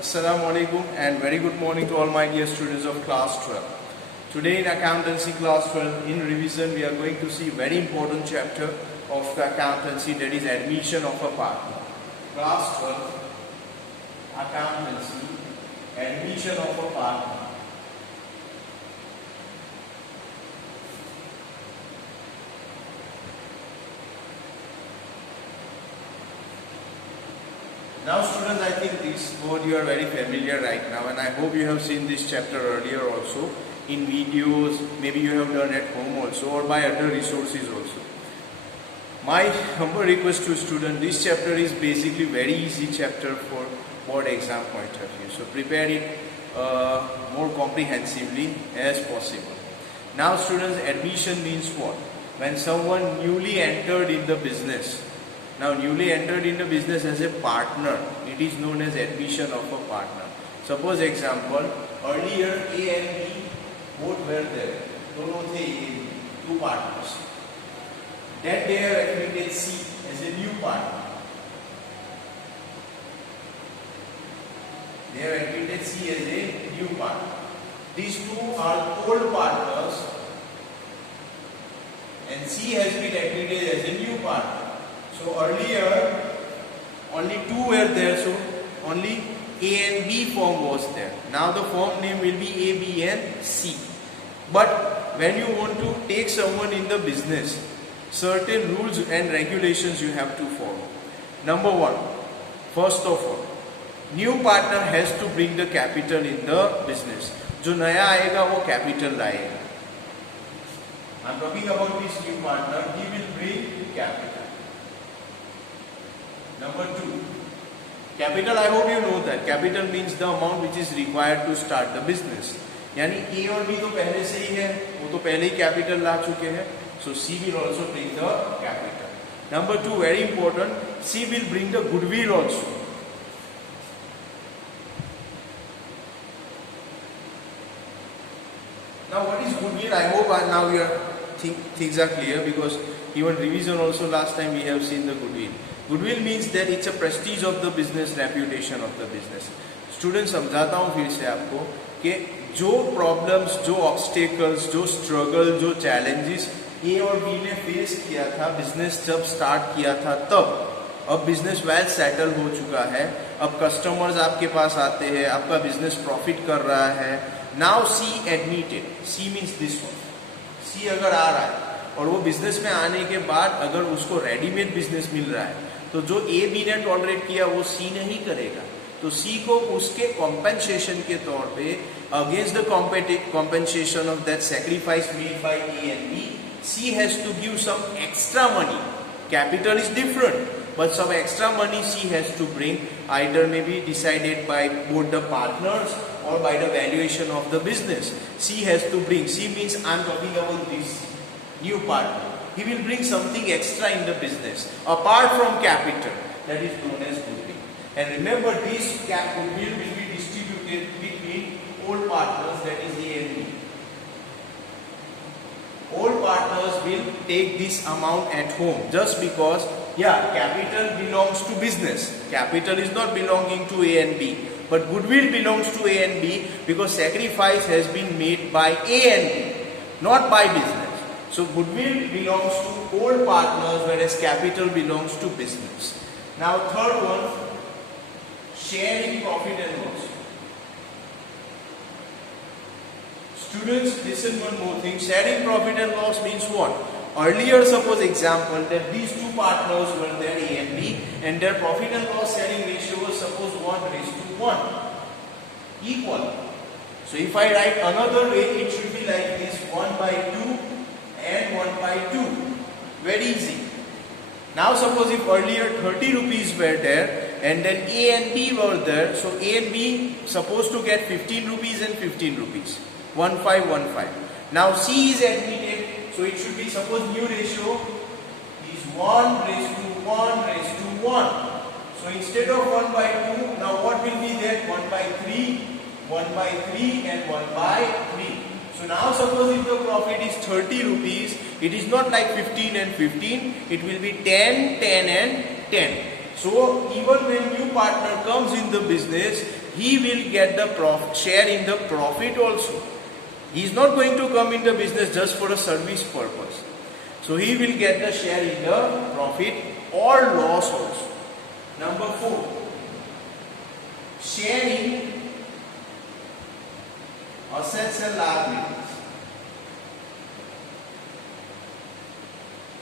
Assalamu alaikum and very good morning to all my dear students of class 12. Today in accountancy class 12 in revision we are going to see very important chapter of the accountancy, that is admission of a partner. Class 12 accountancy, admission of a partner. Now students, I think this word you are very familiar right now, and I hope you have seen this chapter earlier also in videos, maybe you have done at home also or by other resources also. My humble request to students, this chapter is basically very easy chapter for board exam point of view. So prepare it more comprehensively as possible. Now students, admission means what? When someone newly entered in the business. Now newly entered in the business as a partner, it is known as admission of a partner. Suppose example, earlier A and B both were there. दोनों थे A, two partners. Then they have admitted C as a new partner. They have admitted C as a new partner. These two are old partners and C has been admitted as a new partner. So earlier only two were there, so only A and B form was there. Now the form name will be A, B and C. But when you want to take someone in the business, certain rules and regulations you have to follow. Number one, first of all, new partner has to bring the capital in the business. जो नया आएगा वो capital लाएगा. I'm talking about this new partner. He will bring capital. Number two, capital, I hope you know that. Capital means the amount which is required to start the business. यानी A और B तो पहले से ही है, वो तो पहले ही capital ला चुके हैं. So C will also bring the capital. Number two, very important, C will bring the goodwill also. Now what is goodwill? I hope now things are clear, because even revision also last time we have seen the goodwill. Goodwill means that it's a prestige of the business, reputation of the business. Students, समझाता हूँ फिर से आपको कि जो problems, जो obstacles, जो struggle, जो challenges A और B ने face किया था business जब start किया था तब, अब business well settle हो चुका है, अब customers आपके पास आते हैं, आपका business profit कर रहा है. Now C admitted, C means this one. C अगर आ रहा है और वो business में आने के बाद अगर उसको ready-made business मिल रहा है, तो जो A B ने टॉलरेट किया वो C नहीं करेगा. तो C को उसके कॉम्पेंसेशन के तौर पे against the compensation of that sacrifice made by A and B, C has to give some extra money. Capital is different, but some extra money C has to bring, either maybe decided by both the partners or by the valuation of the business. C has to bring. C means I'm talking about this new partner. He will bring something extra in the business apart from capital, that is known as goodwill. And remember, this goodwill will be distributed between old partners, that is A and B. Old partners will take this amount at home just because, capital belongs to business. Capital is not belonging to A and B, but goodwill belongs to A and B because sacrifice has been made by A and B, not by business. So goodwill belongs to old partners, whereas capital belongs to business. Now third one, sharing profit and loss. Students, listen one more thing. Sharing profit and loss means what? Earlier, suppose example that these two partners were there, A and B, and their profit and loss sharing ratio was suppose 1:1, equal. So if I write another way, it should be like this: 1/2 and 1/2. Very easy. Now suppose if earlier 30 rupees were there and then A and B were there, so A and B supposed to get 15 rupees and 15 rupees. 1/5. Now C is admitted, so it should be, suppose new ratio is 1:1:1. So instead of 1/2, now what will be there? 1/3, 1/3 and 1/3. So now suppose if the profit is 30 rupees, it is not like 15 and 15, it will be 10, 10 and 10. So even when new partner comes in the business, he will get the share in the profit also. He is not going to come in the business just for a service purpose. So he will get the share in the profit or loss also. Number 4, sharing assets and liabilities.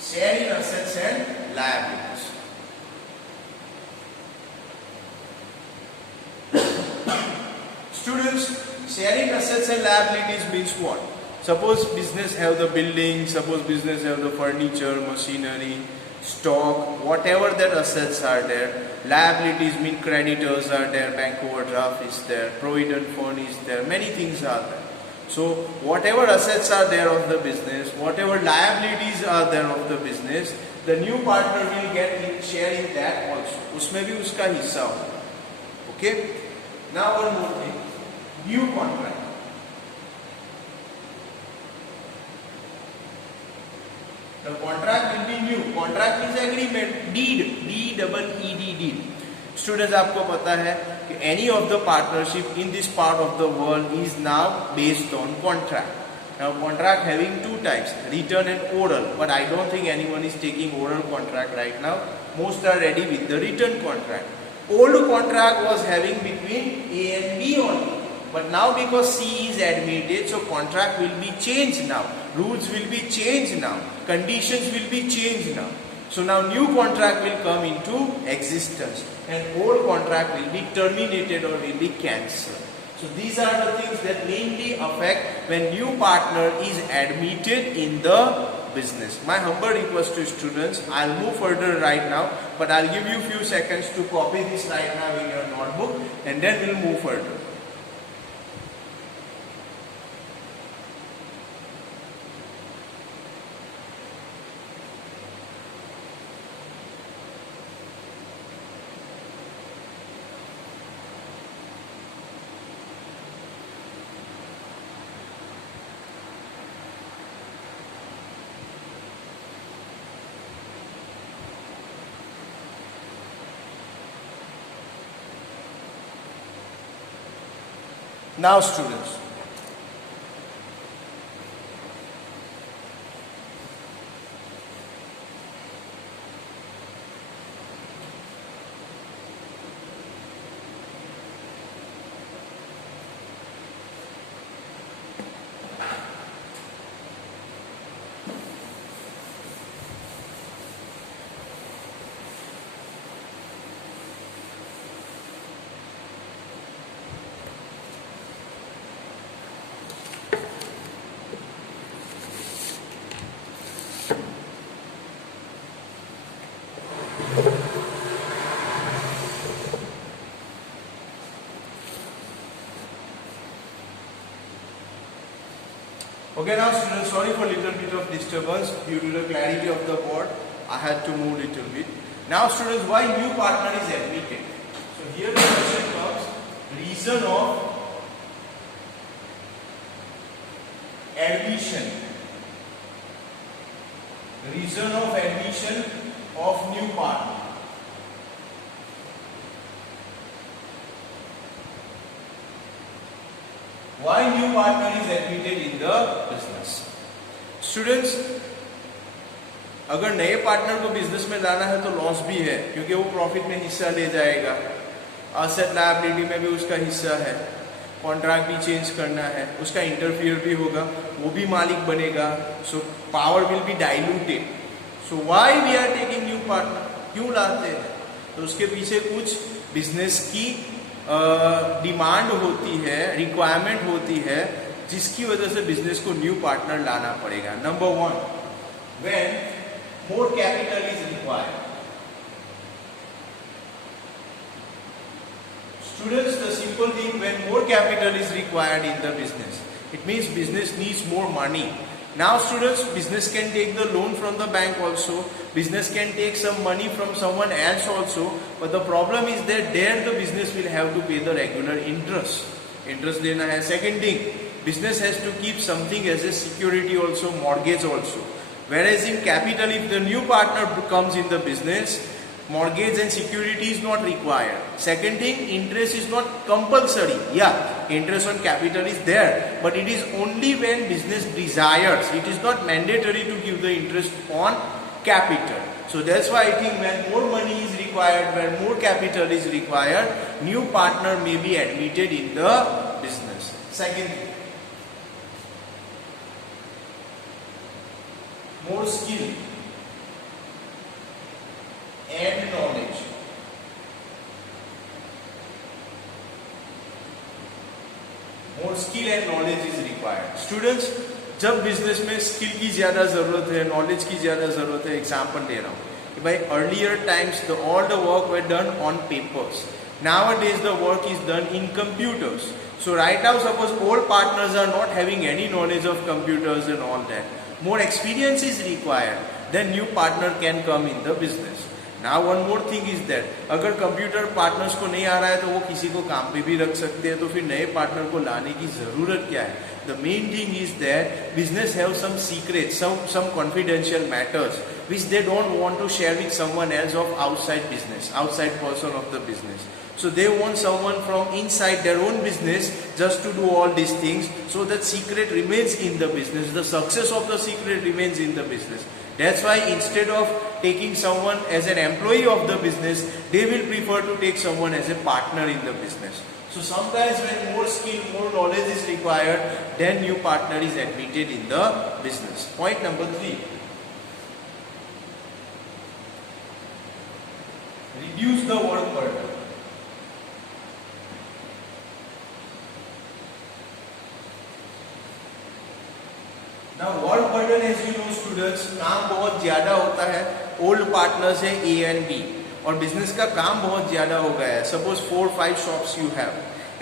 Sharing assets and liabilities. Students, sharing assets and liabilities means what? Suppose business have the building, suppose business have the furniture, machinery, stock, whatever that assets are there. Liabilities mean creditors are there, bank overdraft is there, provident fund is there, many things are there. So whatever assets are there of the business, whatever liabilities are there of the business, the new partner will get share in that also. उसमें भी उसका हिस्सा होगा. Okay? Now one more thing. New contract. The contract will be new. Contract means agreement. Deed. D-double-E-D. Deed. Students, आपको पता है कि any of the partnership in this part of the world is now based on contract. Now contract having two types, written and oral. But I don't think anyone is taking oral contract right now. Most are ready with the written contract. Old contract was having between A and B only. But now because C is admitted, so contract will be changed now. Rules will be changed now. Conditions will be changed now. So now new contract will come into existence and old contract will be terminated or will be cancelled. So these are the things that mainly affect when new partner is admitted in the business. My humble request to students, I'll move further right now, but I'll give you few seconds to copy this right now in your notebook and then we'll move further. Now students, okay, now students, sorry for little bit of disturbance due to the clarity of the board. I had to move little bit. Now students, why new partner is admitted? So here the question comes, reason of admission. Reason of admission of new partner. Why new partner is admitted in the business? Students, अगर नए partner को business में लाना है तो loss भी है क्योंकि वो प्रॉफिट में हिस्सा ले जाएगा. एसेट लायबिलिटी में भी उसका हिस्सा है. कॉन्ट्रैक्ट भी चेंज करना है, उसका इंटरफियर भी होगा, वो भी मालिक बनेगा. So power will be diluted. So why we are taking new partner? क्यों लाते हैं? तो उसके पीछे कुछ बिजनेस की डिमांड होती है, रिक्वायरमेंट होती है, जिसकी वजह से बिजनेस को न्यू पार्टनर लाना पड़ेगा. Number 1, when more capital is required. Students, the simple thing, when more capital is required in the business, it means business needs more money. Now students, business can take the loan from the bank also, business can take some money from someone else also, but the problem is that there the business will have to pay the regular interest. Interest dena hai. Second thing, business has to keep something as a security also, mortgage also. Whereas in capital, if the new partner comes in the business, Mortgage and security is not required. Second thing, interest is not compulsory. Yeah, interest on capital is there, but it is only when business desires. It is not mandatory to give the interest on capital. So that's why I think when more money is required, when more capital is required, new partner may be admitted in the business. Second thing, more skill and knowledge. More skill and knowledge is required. Students, जब business में skill की ज्यादा जरूरत है, knowledge की ज्यादा जरूरत है, एग्जांपल दे रहा हूँ कि भाई earlier times all the work were done on papers. Nowadays the work is done in computers. So right now suppose old partners are not having any knowledge of computers and all that. More experience is required. Then new partner can come in the business. Now one more thing is that अगर computer partners को नहीं आ रहा है तो वो किसी को काम पे भी रख सकते हैं, तो फिर नए पार्टनर को लाने की जरूरत क्या है? The main thing is that business have some secrets, some confidential matters which they don't want to share with someone else of outside business, outside person of the business. So they want someone from inside their own business just to do all these things, so that secret remains in the business. The success of the secret remains in the business. That's why instead of taking someone as an employee of the business, they will prefer to take someone as a partner in the business. So sometimes when more skill, more knowledge is required, then new partner is admitted in the business. Point number 3. Reduce the work burden. Now work burden, as you know students, काम बहुत ज्यादा होता है. Old partners है A and B और business का काम बहुत ज्यादा हो गया है. Suppose 4-5 shops you have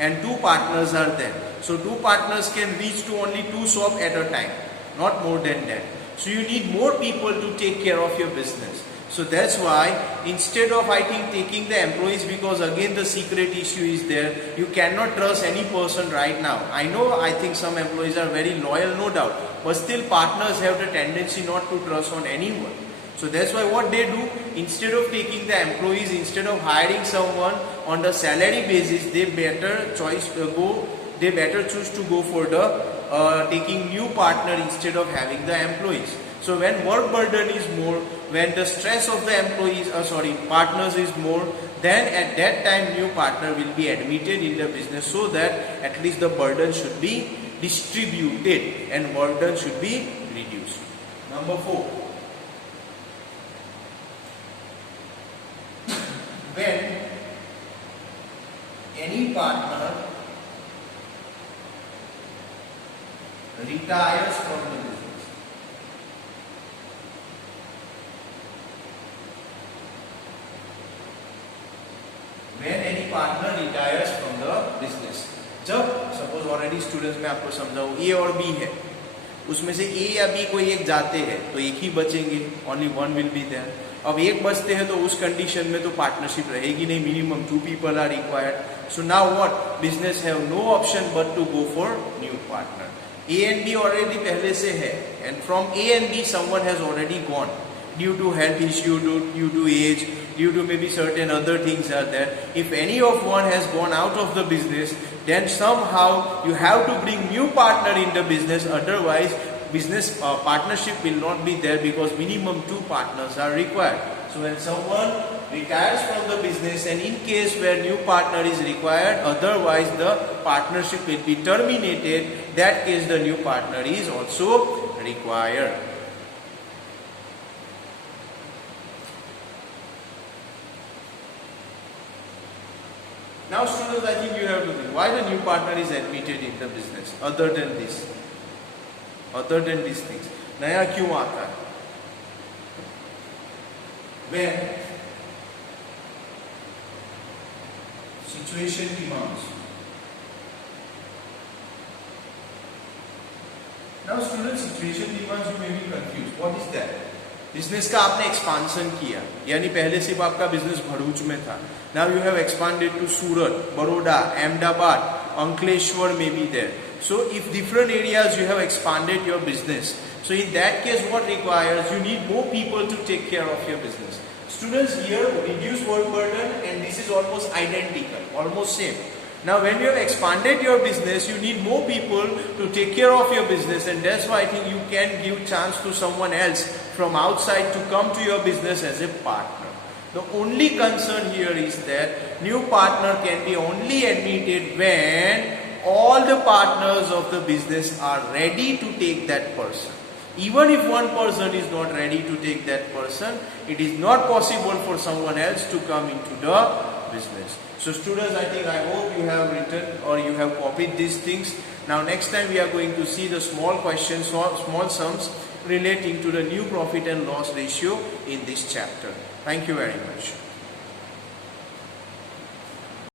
and 2 partners are there. So 2 partners can reach to only 2 shops at a time, not more than that. So you need more people to take care of your business. So that's why instead of I think taking the employees, because again the secret issue is there, you cannot trust any person right now. I know I think some employees are very loyal, no doubt, but still partners have the tendency not to trust on anyone. So that's why what they do, instead of taking the employees, instead of hiring someone on the salary basis, they better choose to go for the taking new partner instead of having the employees. So when work burden is more, when the stress of the partners is more, then at that time new partner will be admitted in the business, so that at least the burden should be distributed and burden should be reduced. Number 4. When any partner retires from the business. When any partner retires from the business. जब suppose already students में आपको समझाऊं A और B है, उसमें से A या B कोई एक जाते हैं तो एक ही बचेंगे, only one will be there. अब एक बचते हैं तो उस कंडीशन में तो पार्टनरशिप रहेगी नहीं, minimum 2 people are required. So now what? Business have no option but to go for new partner. A and B already पहले से है, and from A and B someone has already gone due to health issue, due to age, due to maybe certain other things are there. If any of one has gone out of the business, then somehow you have to bring new partner in the business, otherwise business partnership will not be there, because minimum 2 partners are required. So when someone retires from the business, and in case where new partner is required, otherwise the partnership will be terminated, that case the new partner is also required. Now students, I think you have to think, why the new partner is admitted in the business, other than this, other than these things. नया क्यों आता है? When situation demands. Now students, situation demands, you may be confused. What is that? Business का आपने expansion किया, यानी पहले सिर्फ आपका बिजनेस भरूच में था. Now you have expanded to Surat, Baroda, Ahmedabad, Ankleshwar में भी there. So if different areas you have expanded your business, So in that case, what requires, you need more people to take care of your business. Students, here reduce work burden, and this is almost identical, almost same. Now when you have expanded your business, you need more people to take care of your business, and that's why I think you can give chance to someone else from outside to come to your business as a partner. The only concern here is that new partner can be only admitted when all the partners of the business are ready to take that person. Even if one person is not ready to take that person, it is not possible for someone else to come into the business. So students, I think, I hope you have written or you have copied these things. Now next time we are going to see the small questions or small sums relating to the new profit and loss ratio in this chapter. Thank you very much.